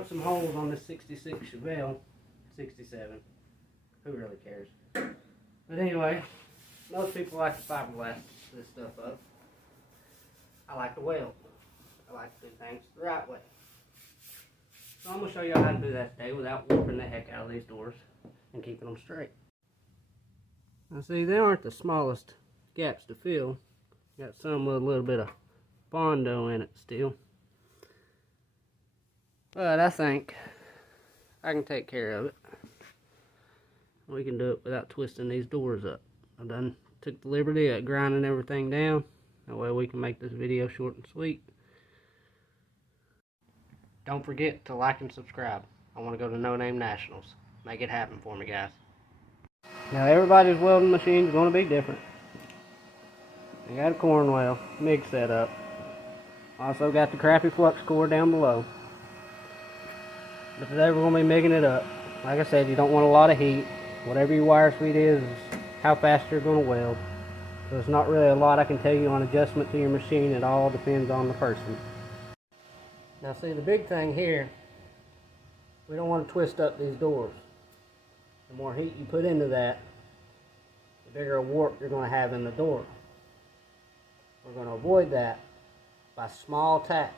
up some holes on this 66 Chevelle, 67. Who really cares? But anyway, most people like to fiberglass this stuff up. I like to weld. I like to do things the right way. So I'm going to show you how to do that today without warping the heck out of these doors and keeping them straight. Now see, they aren't the smallest gaps to fill. Got some with a little bit of Bondo in it still. But I think I can take care of it. We can do it without twisting these doors up. I done took the liberty of grinding everything down. That way we can make this video short and sweet. Don't forget to like and subscribe. I want to go to No Name Nationals. Make it happen for me, guys. Now everybody's welding machine is going to be different. I got a Cornwell MIG set up. Also got the crappy flux core down below. But today we're going to be MIGging it up. Like I said, you don't want a lot of heat. Whatever your wire speed is how fast you're going to weld. So there's not really a lot I can tell you on adjustment to your machine. It all depends on the person. Now see, the big thing here, we don't want to twist up these doors. The more heat you put into that, the bigger a warp you're going to have in the door. We're going to avoid that by small tacks.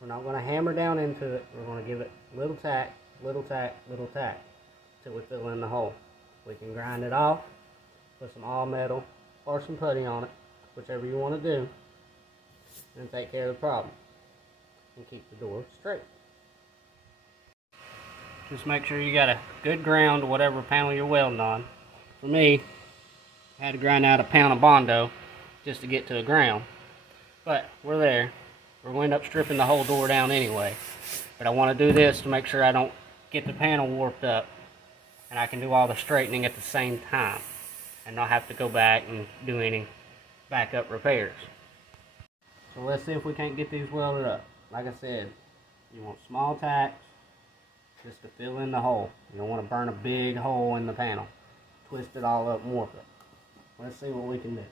We're not going to hammer down into it. We're going to give it little tack, little tack, little tack till we fill in the hole. We can grind it off, put some all metal or some putty on it, whichever you want to do, and take care of the problem and keep the door straight. Just make sure you got a good ground to whatever panel you're welding on. For me, I had to grind out a pound of Bondo just to get to the ground. But we're there. We're going to end up stripping the whole door down anyway. But I want to do this to make sure I don't get the panel warped up and I can do all the straightening at the same time and not have to go back and do any backup repairs. So let's see if we can't get these welded up. Like I said, you want small tacks just to fill in the hole. You don't want to burn a big hole in the panel. Twist it all up and warp it. Let's see what we can do.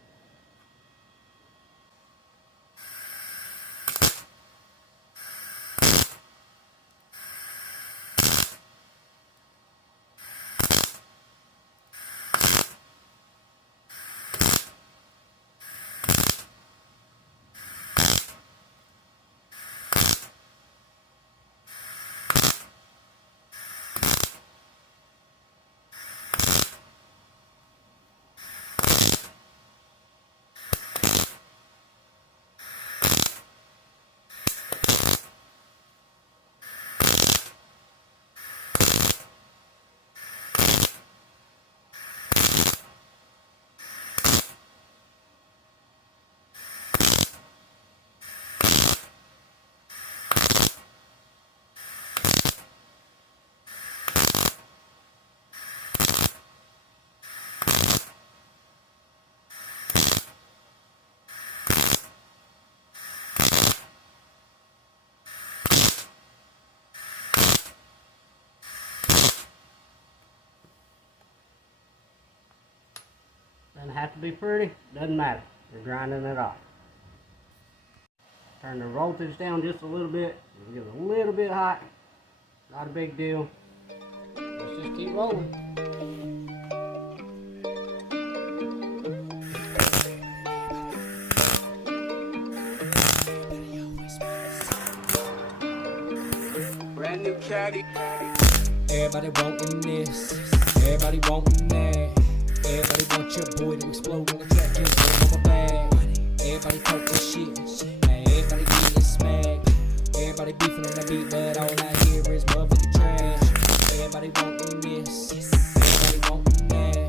Doesn't have to be pretty, doesn't matter. We're grinding it off. Turn the voltage down just a little bit. Get it a little bit hot. Not a big deal. Let's just keep rolling. Brand new caddy. Everybody wanting this. Everybody wanting that. Everybody want your boy to explode on the track and blow on my bag. Everybody talk this shit. Man, everybody getting smacked. Everybody beefing on the beat, but all I hear is motherfucking trash. Everybody wanting this. Everybody wanting that.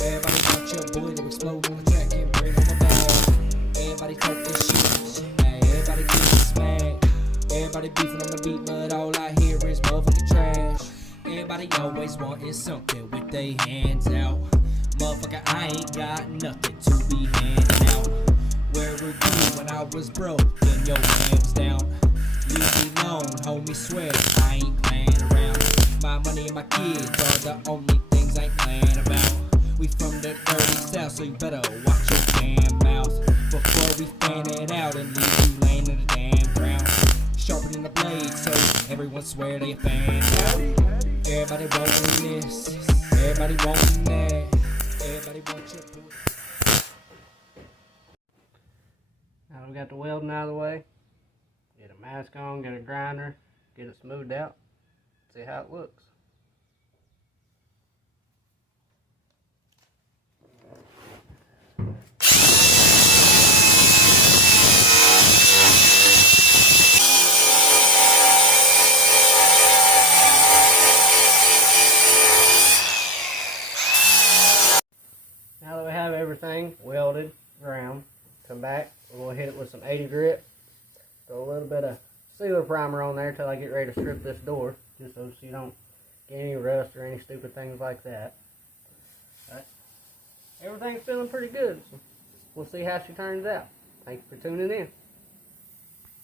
Everybody want your boy to explode on the track and blow on my bag. Everybody talk this shit. Man, everybody getting smacked. Everybody beefing on the beat, but all I hear is motherfucking trash. Everybody always wanting something with their hands out. Motherfucker, I ain't got nothing to be handing out. Where were you when I was broke? Then your hands down. Leave me alone, homie, swear I ain't playing around. My money and my kids are the only things I ain't playing about. We from the dirty south, so you better watch your damn mouth before we fan it out and leave you laying in the damn ground. Sharpening the blade so Everyone swear they a fan. Everybody wanting this, everybody wanting that. Everybody want your boy. Now we got the welding out of the way. Get a mask on, get a grinder, get it smoothed out, see how it looks. Now that we have everything welded, ground, come back, we're going to hit it with some 80 grit. Throw a little bit of sealer primer on there until I get ready to strip this door, just so you don't get any rust or any stupid things like that. But everything's feeling pretty good, so we'll see how she turns out. Thanks for tuning in.